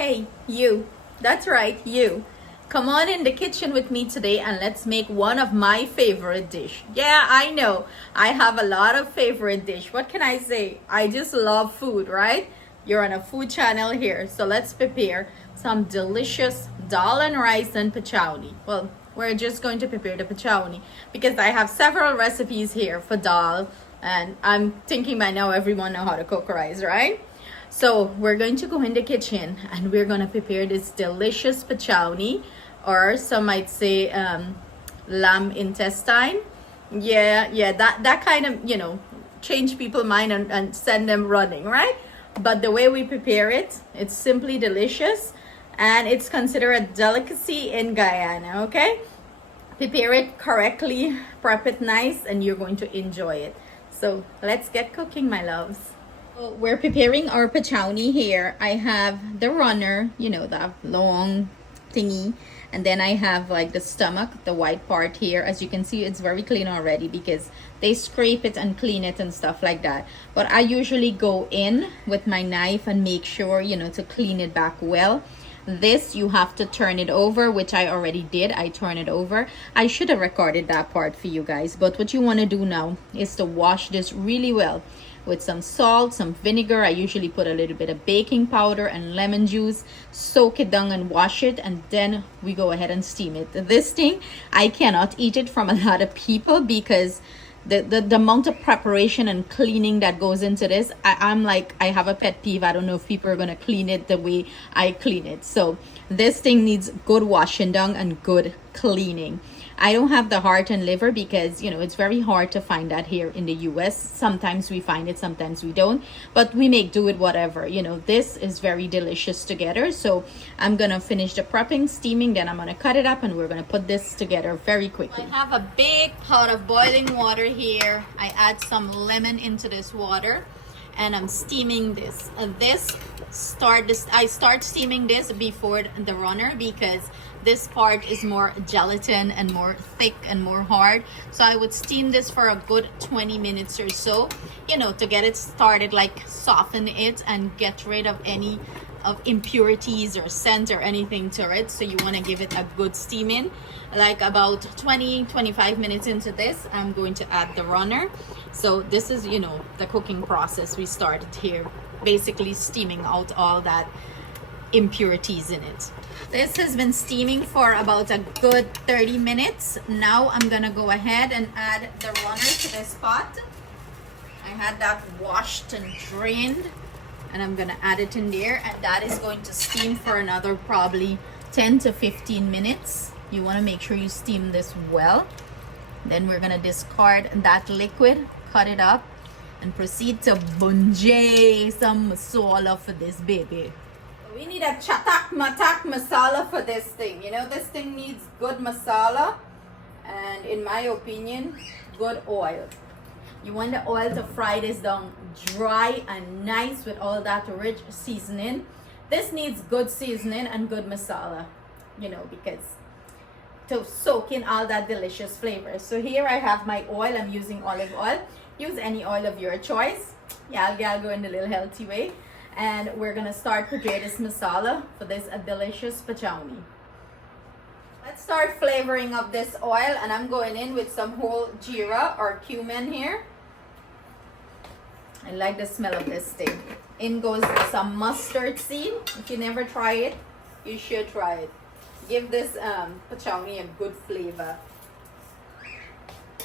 Hey, you. That's right, you. Come on in the kitchen with me today and let's make one of my favorite dish. Yeah, I know. I have a lot of favorite dish. What can I say? I just love food, right? You're on a food channel here. So let's prepare some delicious dal and rice and pachownie. Well, we're just going to prepare the pachownie because I have several recipes here for dal, and I'm thinking by now everyone know how to cook rice, right? So we're going to go in the kitchen and we're going to prepare this delicious pachownie, or some might say lamb intestine. Yeah, that kind of, change people's mind and send them running, right? But the way we prepare it, it's simply delicious, and it's considered a delicacy in Guyana, okay? Prepare it correctly, prep it nice, and you're going to enjoy it. So let's get cooking, my loves. So we're preparing our pachownie here. I have the runner, that long thingy, and then I have like the stomach, the white part here. As you can see, it's very clean already because they scrape it and clean it and stuff like that. But I usually go in with my knife and make sure, to clean it back well. This, you have to turn it over, which I already did. I turn it over. I should have recorded that part for you guys, but what you want to do now is to wash this really well with some salt, some vinegar. I usually put a little bit of baking powder and lemon juice, soak it down and wash it, and then we go ahead and steam it. This thing, I cannot eat it from a lot of people because the amount of preparation and cleaning that goes into this, I'm like, I have a pet peeve. I don't know if people are going to clean it the way I clean it. So this thing needs good washing down and good cleaning. I don't have the heart and liver because, it's very hard to find that here in the US. Sometimes we find it, sometimes we don't. But we make do with whatever. This is very delicious together. So I'm going to finish the prepping, steaming. Then I'm going to cut it up and we're going to put this together very quickly. I have a big pot of boiling water here. I add some lemon into this water and I'm steaming this. I start steaming this before the runner because this part is more gelatin and more thick and more hard. So I would steam this for a good 20 minutes or so, to get it started, like soften it and get rid of any of impurities or scent or anything to it. So you want to give it a good steam in. Like about 20-25 minutes into this, I'm going to add the runner. So this is, the cooking process we started here, basically steaming out all that impurities in it. This has been steaming for about a good 30 minutes. Now I'm gonna go ahead and add the runner to this pot. I had that washed and drained, and I'm gonna add it in there, and that is going to steam for another probably 10 to 15 minutes. You want to make sure you steam this well. Then we're gonna discard that liquid, cut it up, and proceed to bunjay some masala for this baby. We need a chatak matak masala for this thing. This thing needs good masala and, in my opinion, good oil. You want the oil to fry this down dry and nice with all that rich seasoning. This needs good seasoning and good masala, because to soak in all that delicious flavor. So here I have my oil. I'm using olive oil. Use any oil of your choice. Yeah, I'll go in the little healthy way. And we're gonna start prepare this masala for this delicious pachownie. Let's start flavoring up this oil, and I'm going in with some whole jeera or cumin here. I like the smell of this thing. In goes some mustard seed. If you never try it, you should try it. Give this pachownie a good flavor.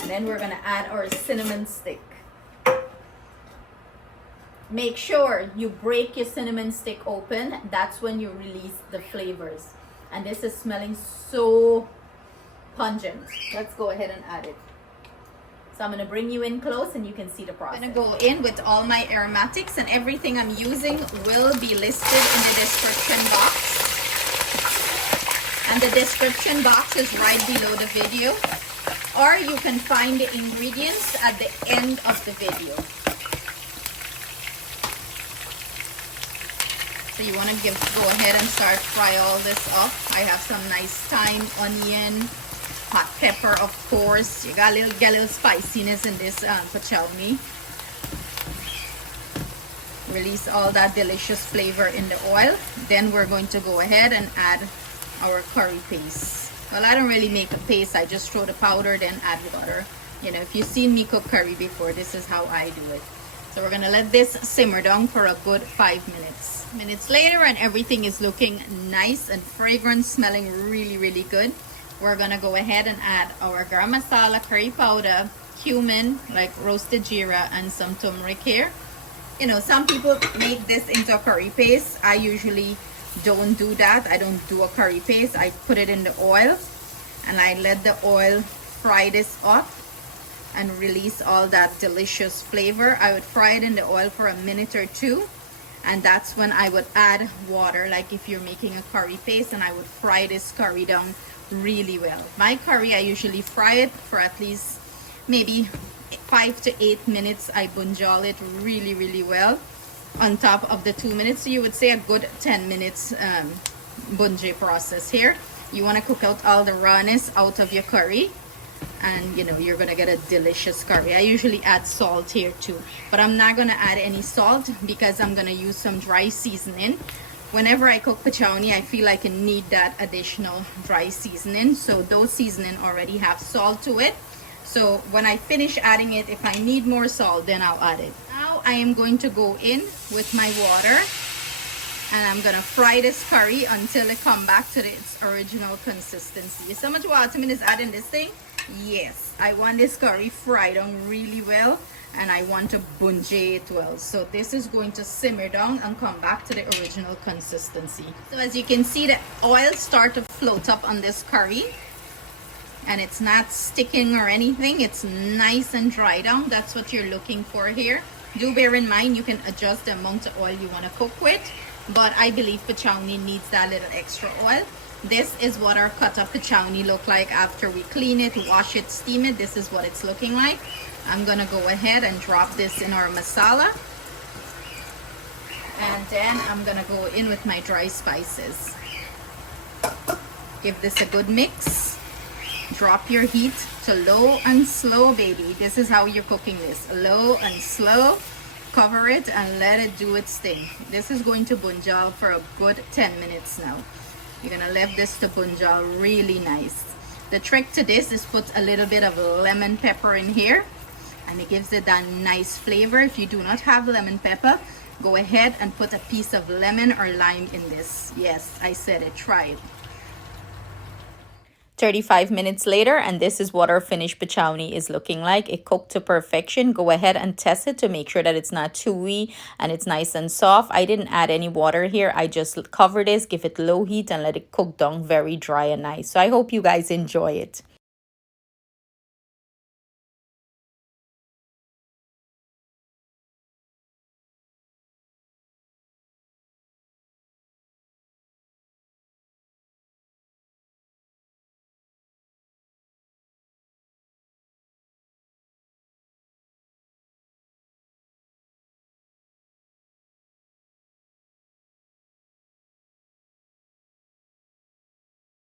And then we're gonna add our cinnamon stick. Make sure you break your cinnamon stick open. That's when you release the flavors. And this is smelling so pungent. Let's go ahead and add it. So I'm going to bring you in close and you can see the process. I'm going to go in with all my aromatics, and everything I'm using will be listed in the description box. And the description box is right below the video. Or you can find the ingredients at the end of the video. So you want to go ahead and start fry all this up. I have some nice thyme, onion, hot pepper, of course. You got a little spiciness in this pachownie. Release all that delicious flavor in the oil. Then we're going to go ahead and add our curry paste. Well, I don't really make a paste. I just throw the powder, then add water. You know, if you've seen me cook curry before, this is how I do it. So we're gonna let this simmer down for a good 5 minutes. Minutes later, and everything is looking nice and fragrant, smelling really, really good. We're gonna go ahead and add our garam masala, curry powder, cumin, like roasted jeera, and some turmeric here. You know, some people make this into a curry paste. I usually don't do that. I don't do a curry paste. I put it in the oil and I let the oil fry this up and release all that delicious flavor. I would fry it in the oil for a minute or two, and that's when I would add water, like if you're making a curry paste, and I would fry this curry down really well. My curry, I usually fry it for at least maybe 5 to 8 minutes. I bunjal it really, really well on top of the 2 minutes. So you would say a good 10 minutes bunje process here. You want to cook out all the rawness out of your curry, and you know, you're gonna get a delicious curry. I usually add salt here too, but I'm not gonna add any salt because I'm gonna use some dry seasoning. Whenever I cook Pachownie, I feel like I need that additional dry seasoning. So those seasoning already have salt to it. So when I finish adding it, if I need more salt, then I'll add it. Now I am going to go in with my water, and I'm gonna fry this curry until it come back to its original consistency. So much water is adding this thing. Yes, I want this curry fried on really well, and I want to bunje it well. So this is going to simmer down and come back to the original consistency. So as you can see, the oil start to float up on this curry, and it's not sticking or anything. It's nice and dry down. That's what you're looking for here. Do bear in mind, you can adjust the amount of oil you want to cook with, but I believe Pachownie needs that little extra oil. This is what our cut up Pachownie look like after we clean it, wash it, steam it. This is what it's looking like. I'm gonna go ahead and drop this in our masala, and then I'm gonna go in with my dry spices. Give this a good mix. Drop your heat to low and slow, baby. This is how you're cooking this, low and slow. Cover it and let it do its thing. This is going to bunjal for a good 10 minutes now. You're gonna leave this to bunjal really nice. The trick to this is put a little bit of lemon pepper in here, and it gives it that nice flavor. If you do not have lemon pepper, go ahead and put a piece of lemon or lime in this. Yes, I said it, try it. 35 minutes later, and this is what our finished Pachownie is looking like. It cooked to perfection. Go ahead and test it to make sure that it's not chewy and it's nice and soft. I didn't add any water here. I just cover this, give it low heat, and let it cook down very dry and nice. So I hope you guys enjoy it.